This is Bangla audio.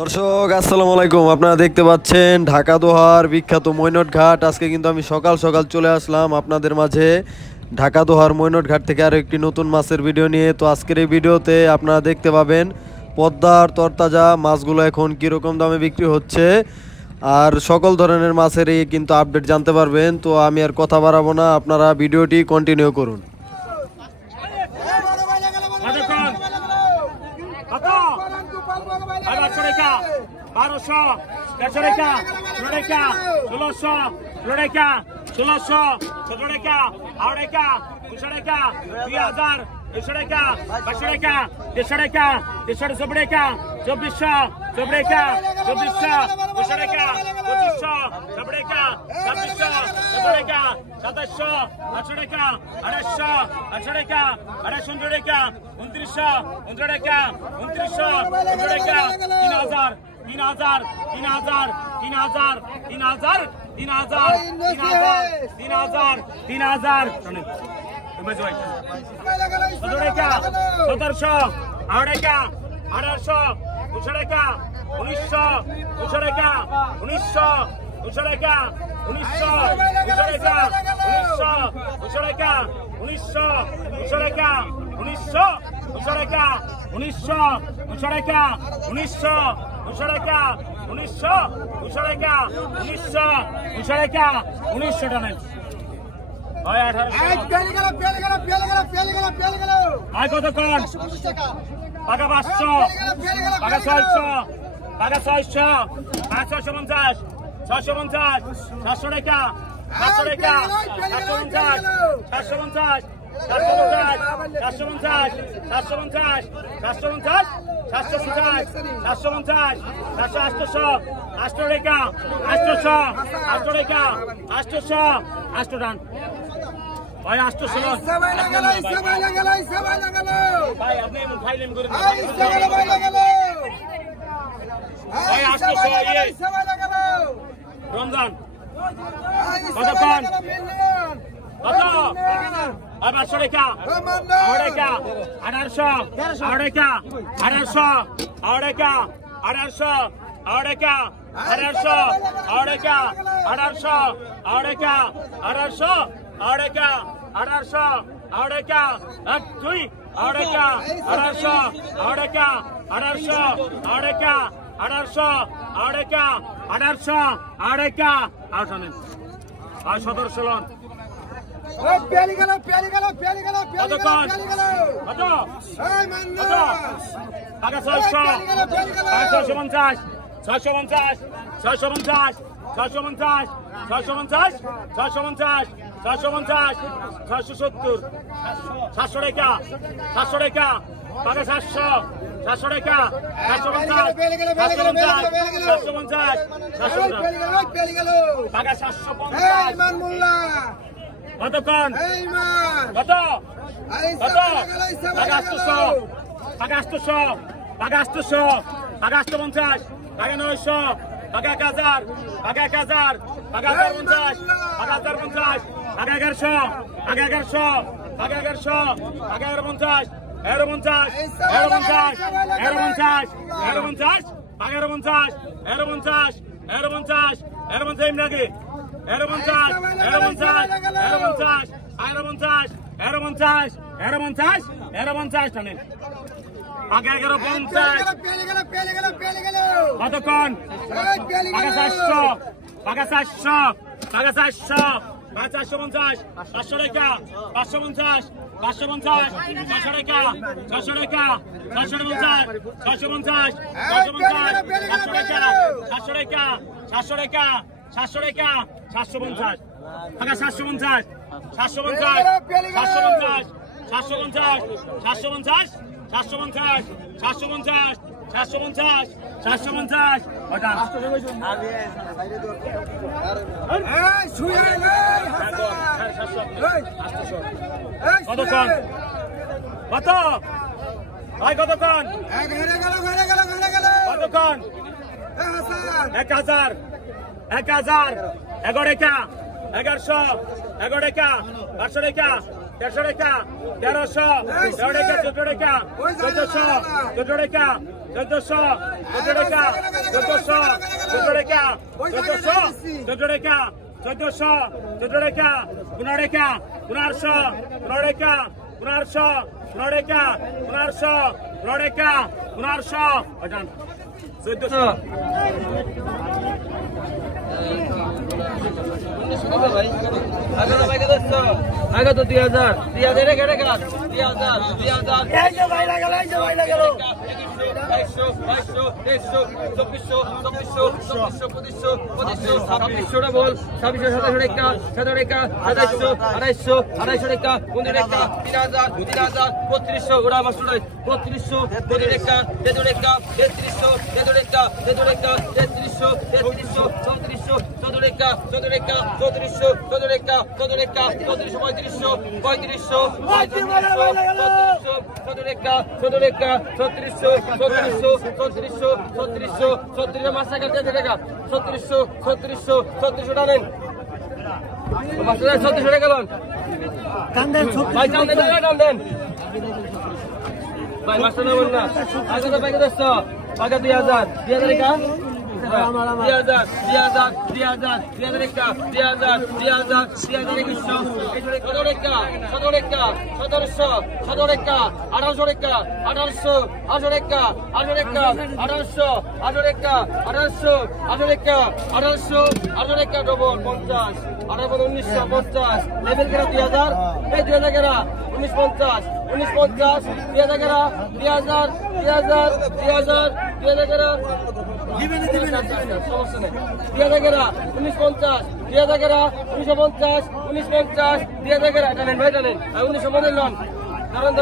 দর্শক আসসালামু আলাইকুম। আপনারা দেখতে পাচ্ছেন ঢাকা দোহার বিখ্যাত মৈনট ঘাট। আজকে কিন্তু আমি সকাল সকাল চলে আসলাম আপনাদের মাঝে ঢাকা দোহার মৈনট ঘাট থেকে আরও একটি নতুন মাছের ভিডিও নিয়ে। তো আজকের এই ভিডিওতে আপনারা দেখতে পাবেন পদ্মার তরতাজা মাছগুলো এখন কীরকম দামে বিক্রি হচ্ছে আর সকল ধরনের মাছের এই কিন্তু আপডেট জানতে পারবেন। তো আমি আর কথা বাড়াবো না, আপনারা ভিডিওটি কন্টিনিউ করুন। বারোশো, দেড়শো টাকা, ষোলো টাকা, 1600, 16 টাকা, 1600, 17 টাকা, 8 টাকা, 200 টাকা, 2000, 200 টাকা, 500 টাকা, 150 টাকা, 150 টাকা, 2400, 24 টাকা, 2400, 200 টাকা, 2500, 70 টাকা, 2600, 70 টাকা, 2700, 800 টাকা, 2800, 800 টাকা, 2800 টাকা, 2900, 29 টাকা, 2900, 29 টাকা, 3000, 3000, 3000, 3000, 3000, 3000, 3000, 3000, 1700, 1800, 1800, 200 টাকা, 1900, 200 টাকা, 1900, 200 টাকা, 1900, 200 টাকা, 1900, 200 টাকা, 1900, 200 টাকা, 1900, 200 টাকা, 1900, 200 টাকা, 1900, 200 টাকা, 1900, 200 টাকা, 1900, 200 টাকা, 1900 টাকা। হয় 1800। আয় কত কর? টাকা 500, টাকা 600, টাকা 600, 650, 650, 700 টাকা, 700 টাকা, 750, 750, 750, 750, 750, 750, 750, 750, 800, 800 টাকা, 800, 800 টাকা, 800, 800 টান। ভাই 800 ভাই আপনি খাইলেন করে ভাই 800 রমজান কতক্ষণ কত 500 টাকা 1800 টাকা 1800 টাকা 1800 টাকা 1800 টাকা 1800 টাকা 1800 টাকা 1800 টাকা 2 টাকা 1800 টাকা 1800 টাকা 1800 টাকা 1800 টাকা 1700 লন কতক্ষণ কত টাকা 600 650 650 650 650 650 650 650 670 700 টাকা 700 টাকা টাকা 700 700 টাকা 750 750 750 টাকা 750 কতক্ষণ কত কত টাকা 800 টাকা 800 টাকা 800 টাকা 850 টাকা 900 টাকা 1000 টাকা 1000 টাকা 1050 টাকা 1050 টাকা 1100 টাকা 1100 টাকা 1100 টাকা 1150 1150 1150 1150 1150 টাকা 1150 1150 1150 1150 লাগে 1150 1150 1150 1150 1150 1150 1150 টানে টাকা 1150 কতক্ষণ টাকা 400 টাকা 400 টাকা 400 450 500 টাকা 550 550 500 টাকা 600 টাকা 650 650 650 500 টাকা 700 টাকা 700 টাকা 700 টাকা 750 টাকা 750 750 750 750 750 750 750 750 750 ওটা কতক্ষণ কত ভাই কতক্ষণ কতক্ষণ 1000 1000 11 টাকা 1100 11 টাকা 500 টাকা 150 টাকা 1300 13 টাকা 14 টাকা 1400 14 টাকা 1400 14 টাকা 1400 14 টাকা 1400 14 টাকা 1400 14 টাকা 15 টাকা 1500 15 টাকা 1500 15 টাকা 1500 15 টাকা 1500 আজান 1400 আগে তো 2000 2000 এর কেটে গেল 2000 2000 এই যে বাইরে গেল 2200 2300 2400 2400 2500 2500 বল 2600 2700 টাকা 2700 টাকা 2700 2800 টাকা 19 টাকা 3000 3200 ওরা মাস্টার 3200 30 টাকা 33 টাকা 3300 33 টাকা 33 টাকা 3300 3300 3400 14 টাকা 14 টাকা 3400 14 টাকা 14 টাকা 3400 3500 টানেন মাস্টার 3600 টাকা লোন ভাই টানেন ভাই মাস্টার নেবেন না আগে তো বাইকে 200 আগে 2000 টাকা 1950 1950 1950 1950 1950